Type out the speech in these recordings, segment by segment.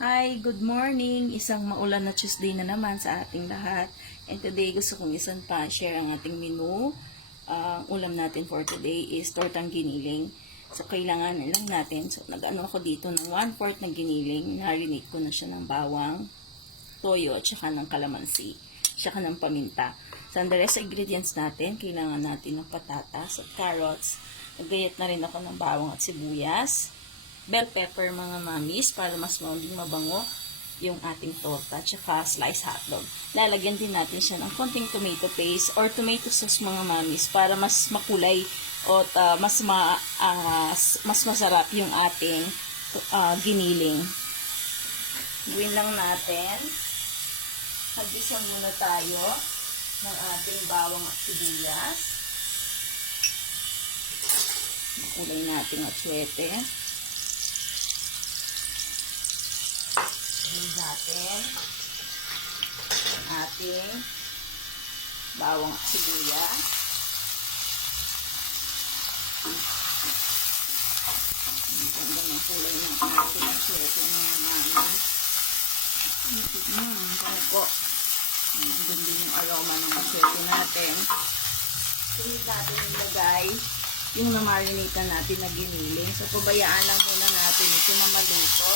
Hi, good morning! Isang maulan na Tuesday na naman sa ating lahat. And today, gusto kong isang pa-share ang ating menu. Ang ulam natin for today is tortang giniling. So, kailangan lang natin. So, nag-ano ako dito ng 1/4 ng giniling. Narinate ko na siya ng bawang, toyo, at saka ng kalamansi. Saka ng paminta. So, ang the rest ingredients natin, kailangan natin ng patatas at carrots. Nagayat na rin ako ng bawang at sibuyas. Bell pepper mga mamis para mas maging mabango yung ating torta, tsaka sliced hotdog. Lalagyan din natin siya ng konting tomato paste or tomato sauce mga mamis para mas makulay o mas masarap yung ating giniling. Gawin lang natin. Hagisan muna tayo ng ating bawang at sibuyas. Makulay natin at suwete. Natin ang ating bawang at sibuyas. Ang ganda ng kulay ng ating suwete mga namin. Ko. Ang ganda yung aroma ng suwete natin. Sunod natin ilagay yung namarinate natin na giniling. So, pabayaan lang muna natin ito na maluto.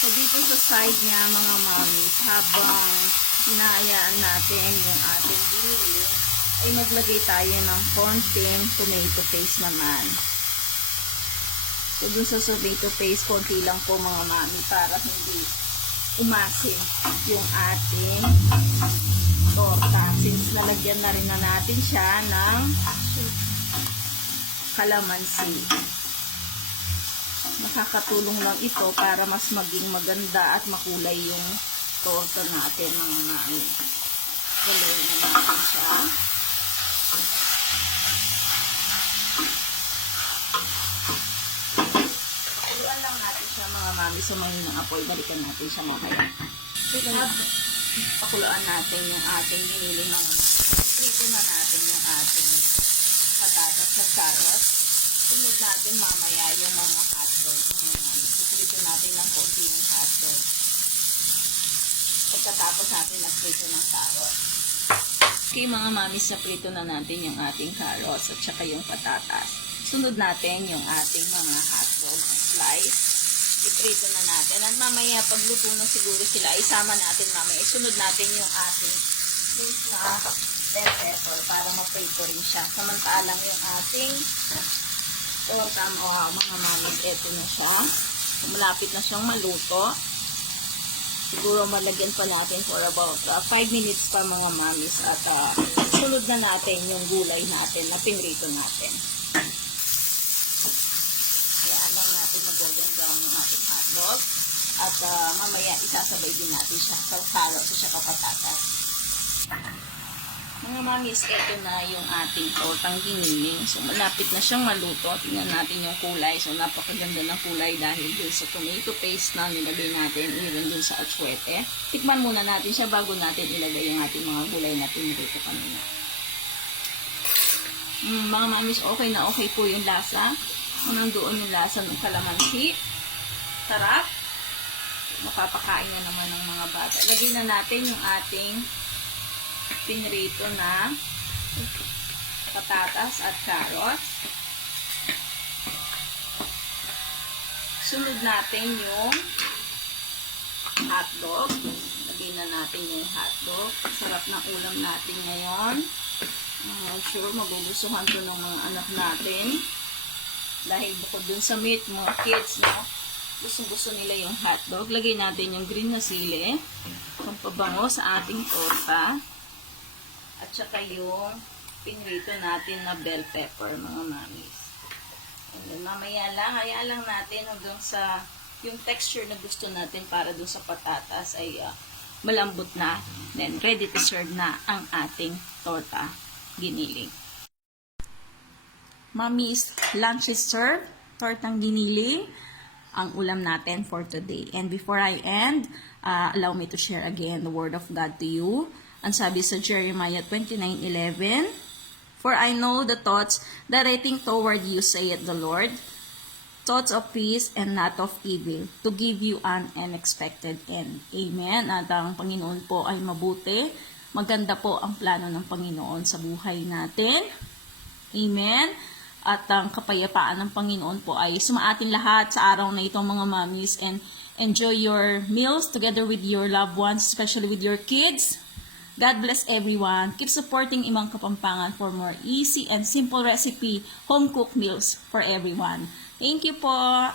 So, dito sa side niya, mga mamis, habang hinahayaan natin yung ating giniling, ay maglagay tayo ng konting tomato paste naman. So, dun sa tomato paste, konti lang po mga mami para hindi umasin yung ating torta. Since nalagyan na rin na natin siya ng kalamansi. Nakakatulong lang ito para mas maging maganda at makulay yung torta natin mga mami. Galayin na natin siya. Pakuluan lang natin siya mga mami sa mahinang apoy. Balikan natin siya mamaya. Pakuluan natin yung ating giniling mga mami. Prito na natin yung ating patatas at carrots. Sunod natin mamaya yung mga hotdog. Iprito natin ng konti yung hotdog. Pagkatapos natin na-prito ng carrot. Okay mga mamis, na-prito na natin yung ating carrots at saka yung patatas. Sunod natin yung ating mga hotdog slice. Iprito na natin. At mamaya pagluto na siguro sila, isama natin mamaya. Isunod natin yung ating bell pepper para ma-prito rin siya. Samantalang yung ating torta mga mamis, eto na siya. Malapit na siyang maluto. Siguro malagyan pa natin for about 5 minutes pa mga mamis. At sunod na natin yung gulay natin na pinrito natin. Kaya lang natin mag-golden brown yung ating hotdog. At mamaya isasabay din natin siya sa carrots at saka patatas. Mga mamis, ito na yung ating tortang giniling. So, malapit na siyang maluto. Tingnan natin yung kulay. So, napakaganda ng kulay dahil dun sa tomato paste na nilagay natin, even dun sa atsuete. Tikman muna natin siya bago natin ilagay yung ating mga gulay na pinrito kanina. Mga mamis, okay na okay po yung lasa. Unang doon yung lasa ng kalamansi. Sarap. Mapapakain na naman ng mga bata. Lagay na natin yung ating pinrito na patatas at carrots. Sunod natin yung hotdog. Lagyan na natin yung hotdog. Sarap ng ulam natin ngayon. I'm sure magugustuhan to ng mga anak natin. Dahil bukod dun sa meat, mga kids, no? Gustong-gusto nila yung hotdog. Lagay natin yung green na sili. Pampabango sa ating torta. At saka yung pinrito natin na bell pepper, mga mamis. And then, mamaya lang, hayaan lang natin hanggang sa yung texture na gusto natin para dun sa patatas ay malambot na. Then, ready to serve na ang ating torta giniling. Mamis, lunch is served. Tortang giniling ang ulam natin for today. And before I end, allow me to share again the word of God to you. Ang sabi sa Jeremiah 29:11, For I know the thoughts that I think toward you, saith the Lord, thoughts of peace and not of evil, to give you an unexpected end. Amen. At ang Panginoon po ay mabuti. Maganda po ang plano ng Panginoon sa buhay natin. Amen. At ang kapayapaan ng Panginoon po ay sumaating lahat sa araw na ito, mga mommies, and enjoy your meals together with your loved ones, especially with your kids. God bless everyone. Keep supporting Imang Kapampangan for more easy and simple recipe home-cooked meals for everyone. Thank you po.